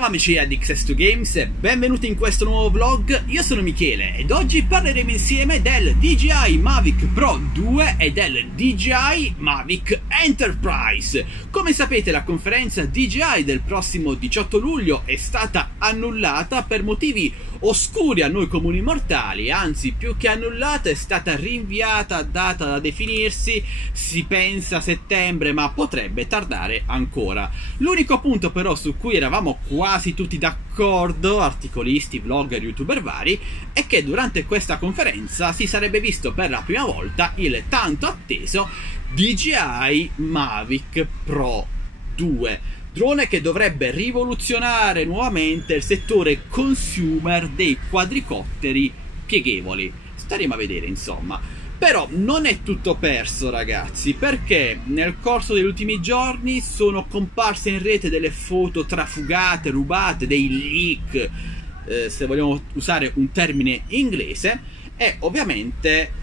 Ciao amici di Access2Games e benvenuti in questo nuovo vlog. Io sono Michele ed oggi parleremo insieme del DJI Mavic Pro 2 e del DJI Mavic Enterprise. Come sapete, la conferenza DJI del prossimo 18 luglio è stata annullata per motivi oscuri a noi comuni mortali, anzi più che annullata è stata rinviata a data da definirsi, si pensa a settembre ma potrebbe tardare ancora. L'unico punto però su cui eravamo quasi tutti d'accordo, articolisti, vlogger, youtuber vari, è che durante questa conferenza si sarebbe visto per la prima volta il tanto atteso DJI Mavic Pro 2, drone che dovrebbe rivoluzionare nuovamente il settore consumer dei quadricotteri pieghevoli. Staremo a vedere, insomma. Però non è tutto perso, ragazzi, perché nel corso degli ultimi giorni sono comparse in rete delle foto trafugate, rubate, dei leak, se vogliamo usare un termine inglese, e ovviamente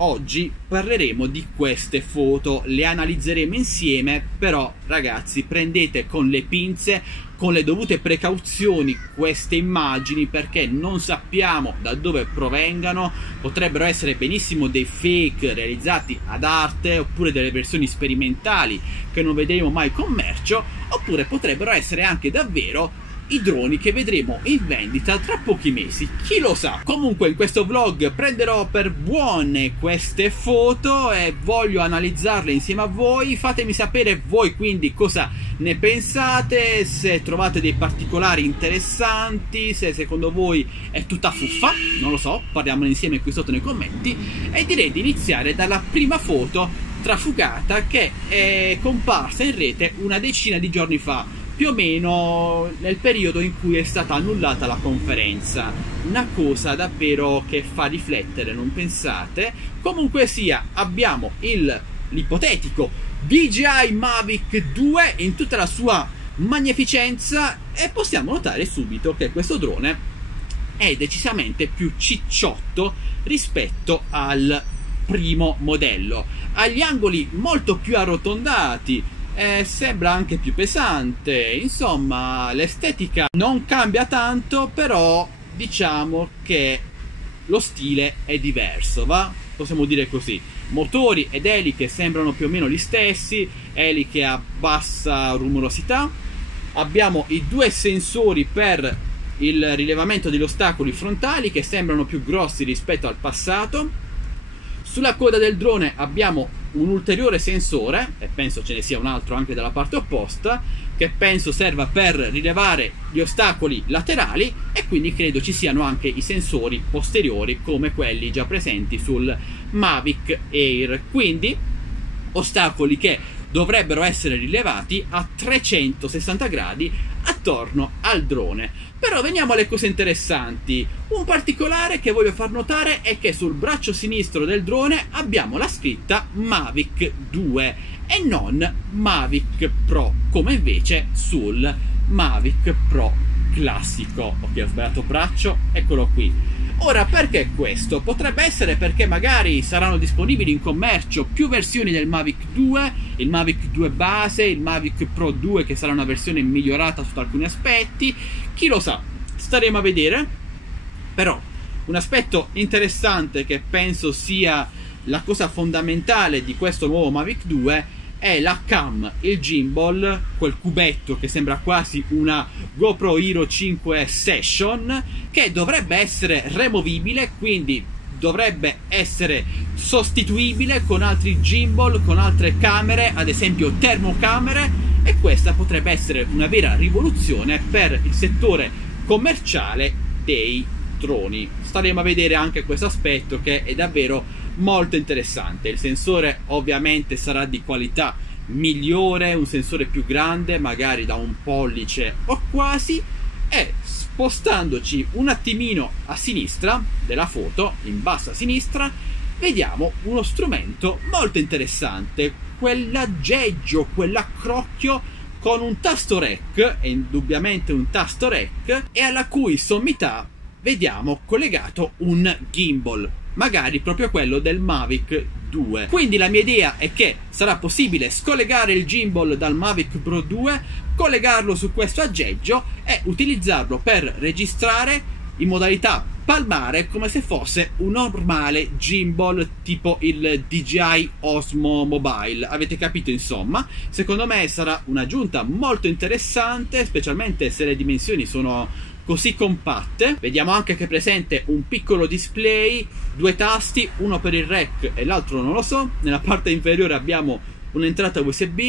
oggi parleremo di queste foto, le analizzeremo insieme, però ragazzi prendete con le pinze, con le dovute precauzioni queste immagini, perché non sappiamo da dove provengano, potrebbero essere benissimo dei fake realizzati ad arte, oppure delle versioni sperimentali che non vedremo mai in commercio, oppure potrebbero essere anche davvero i droni che vedremo in vendita tra pochi mesi, chi lo sa. Comunque in questo vlog prenderò per buone queste foto e voglio analizzarle insieme a voi. Fatemi sapere voi quindi cosa ne pensate, se trovate dei particolari interessanti, se secondo voi è tutta fuffa, non lo so, parliamone insieme qui sotto nei commenti. E direi di iniziare dalla prima foto trafugata che è comparsa in rete una decina di giorni fa, più o meno nel periodo in cui è stata annullata la conferenza. Una cosa davvero che fa riflettere, non pensate? Comunque sia, abbiamo l'ipotetico DJI Mavic 2 in tutta la sua magnificenza e possiamo notare subito che questo drone è decisamente più cicciotto rispetto al primo modello. Ha gli angoli molto più arrotondati, sembra anche più pesante, insomma l'estetica non cambia tanto, però diciamo che lo stile è diverso, va? Possiamo dire così. Motori ed eliche sembrano più o meno gli stessi, eliche a bassa rumorosità. Abbiamo i due sensori per il rilevamento degli ostacoli frontali che sembrano più grossi rispetto al passato. Sulla coda del drone abbiamo un ulteriore sensore, e penso ce ne sia un altro anche dalla parte opposta, che penso serva per rilevare gli ostacoli laterali, e quindi credo ci siano anche i sensori posteriori come quelli già presenti sul Mavic Air. Quindi ostacoli che dovrebbero essere rilevati a 360 gradi attorno al drone. Però veniamo alle cose interessanti. Un particolare che voglio far notare è che sul braccio sinistro del drone abbiamo la scritta Mavic 2 e non Mavic Pro, come invece sul Mavic Pro classico. Ok, ho sbagliato braccio, eccolo qui. Ora, perché questo? Potrebbe essere perché magari saranno disponibili in commercio più versioni del Mavic 2, il Mavic 2 base, il Mavic Pro 2 che sarà una versione migliorata sotto alcuni aspetti, chi lo sa, staremo a vedere. Però un aspetto interessante che penso sia la cosa fondamentale di questo nuovo Mavic 2 è la cam, il gimbal, quel cubetto che sembra quasi una GoPro Hero 5 Session, che dovrebbe essere removibile, quindi dovrebbe essere sostituibile con altri gimbal, con altre camere, ad esempio termocamere, e questa potrebbe essere una vera rivoluzione per il settore commerciale dei droni. Staremo a vedere anche questo aspetto che è davvero molto interessante. Il sensore ovviamente sarà di qualità migliore, un sensore più grande, magari da 1 pollice o quasi, e spostandoci un attimino a sinistra della foto, in basso a sinistra, vediamo uno strumento molto interessante, quell'aggeggio, quell'accrocchio con un tasto rec, è indubbiamente un tasto rec, e alla cui sommità vediamo collegato un gimbal, magari proprio quello del Mavic 2. Quindi la mia idea è che sarà possibile scollegare il gimbal dal Mavic Pro 2, collegarlo su questo aggeggio e utilizzarlo per registrare in modalità palmare come se fosse un normale gimbal tipo il DJI Osmo Mobile. Avete capito insomma? Secondo me sarà un'aggiunta molto interessante, specialmente se le dimensioni sono così compatte. Vediamo anche che è presente un piccolo display, 2 tasti, uno per il rec e l'altro non lo so. Nella parte inferiore abbiamo un'entrata USB,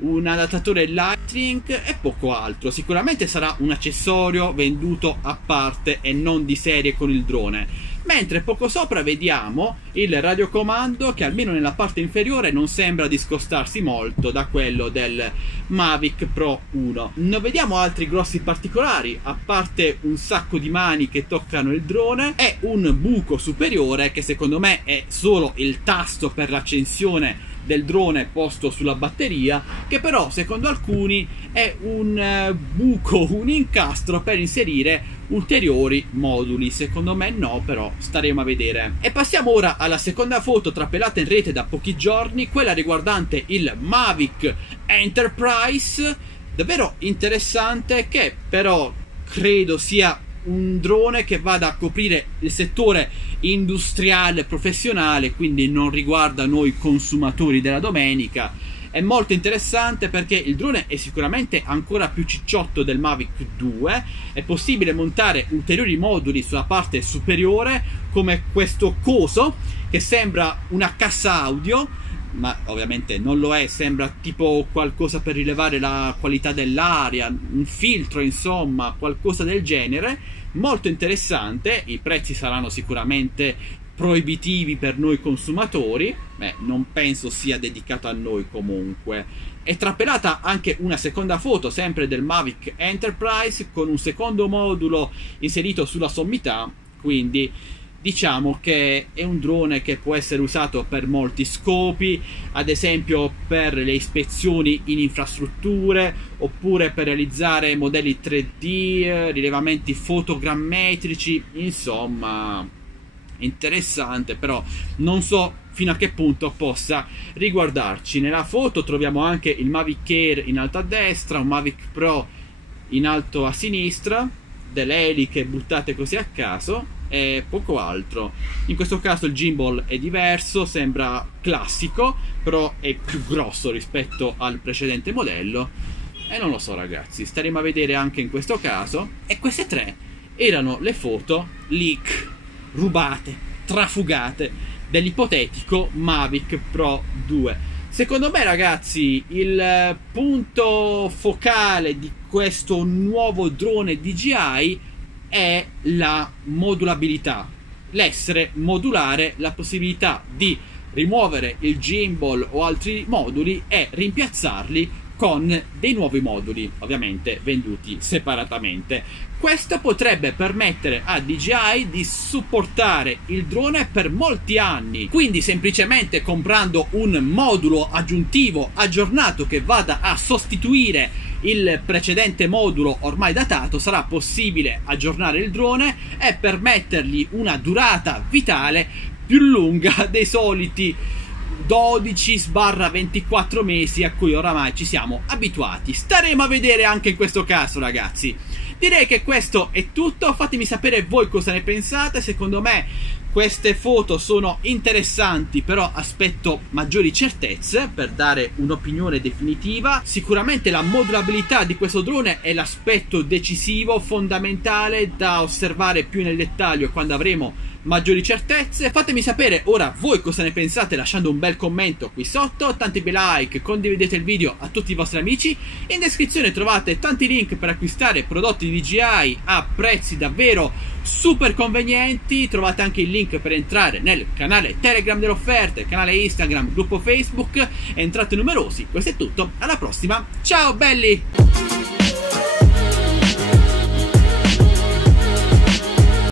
un adattatore Lightning e poco altro. Sicuramente sarà un accessorio venduto a parte e non di serie con il drone. Mentre poco sopra vediamo il radiocomando che almeno nella parte inferiore non sembra discostarsi molto da quello del Mavic Pro 1. Non vediamo altri grossi particolari, a parte un sacco di mani che toccano il drone e un buco superiore che secondo me è solo il tasto per l'accensione del drone posto sulla batteria, che però secondo alcuni è un buco, un incastro per inserire ulteriori moduli. Secondo me no, però staremo a vedere. E passiamo ora alla seconda foto trapelata in rete da pochi giorni, quella riguardante il Mavic Enterprise, davvero interessante, che però credo sia un drone che vada a coprire il settore industriale professionale, quindi non riguarda noi consumatori della domenica. È molto interessante perché il drone è sicuramente ancora più cicciotto del Mavic 2, è possibile montare ulteriori moduli sulla parte superiore come questo coso che sembra una cassa audio, ma ovviamente non lo è, sembra tipo qualcosa per rilevare la qualità dell'aria, un filtro insomma, qualcosa del genere. Molto interessante, i prezzi saranno sicuramente proibitivi per noi consumatori, non penso sia dedicato a noi comunque. È trapelata anche una seconda foto sempre del Mavic Enterprise con un secondo modulo inserito sulla sommità, quindi diciamo che è un drone che può essere usato per molti scopi, ad esempio per le ispezioni in infrastrutture, oppure per realizzare modelli 3D, rilevamenti fotogrammetrici, insomma interessante, però non so fino a che punto possa riguardarci. Nella foto troviamo anche il Mavic Air in alto a destra, un Mavic Pro in alto a sinistra, delle eliche buttate così a caso e poco altro. In questo caso il gimbal è diverso, sembra classico, però è più grosso rispetto al precedente modello e non lo so ragazzi, staremo a vedere anche in questo caso. E queste 3 erano le foto leak, rubate, trafugate dell'ipotetico Mavic Pro 2. Secondo me ragazzi il punto focale di questo nuovo drone DJI è la modulabilità, l'essere modulare, la possibilità di rimuovere il gimbal o altri moduli e rimpiazzarli con dei nuovi moduli, ovviamente venduti separatamente. Questo potrebbe permettere a DJI di supportare il drone per molti anni, quindi semplicemente comprando un modulo aggiuntivo aggiornato che vada a sostituire il precedente modulo ormai datato, sarà possibile aggiornare il drone e permettergli una durata vitale più lunga dei soliti 12-24 mesi a cui oramai ci siamo abituati. Staremo a vedere anche in questo caso ragazzi. Direi che questo è tutto, fatemi sapere voi cosa ne pensate. Secondo me queste foto sono interessanti, però aspetto maggiori certezze per dare un'opinione definitiva. Sicuramente la modulabilità di questo drone è l'aspetto decisivo, fondamentale da osservare più nel dettaglio quando avremo maggiori certezze. Fatemi sapere ora voi cosa ne pensate lasciando un bel commento qui sotto, tanti bei like, condividete il video a tutti i vostri amici. In descrizione trovate tanti link per acquistare prodotti di DJI a prezzi davvero super convenienti. Trovate anche il link per entrare nel canale Telegram delle offerte, canale Instagram, gruppo Facebook. Entrate numerosi. Questo è tutto, alla prossima, ciao belli!